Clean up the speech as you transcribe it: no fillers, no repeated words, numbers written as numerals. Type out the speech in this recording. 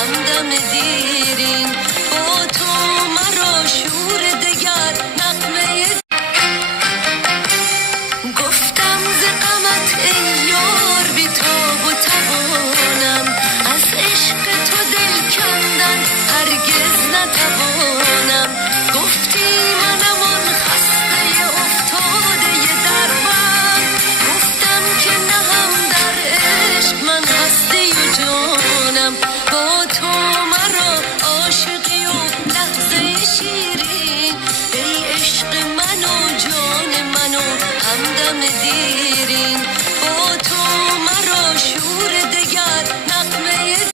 همدم دیرین با تو مرا شور دگر نغمه گفتم ز غمت ای یار بی تاب و توانم از عشق تو دل کندن هرگز نتوانم گفتی منم آن خسته افتاده دربند گفتم که نه هم در عشق من هستی و جانم با تو مرا عاشقی و لحظه شیرین ای عشق من و جان من و همدم دیرین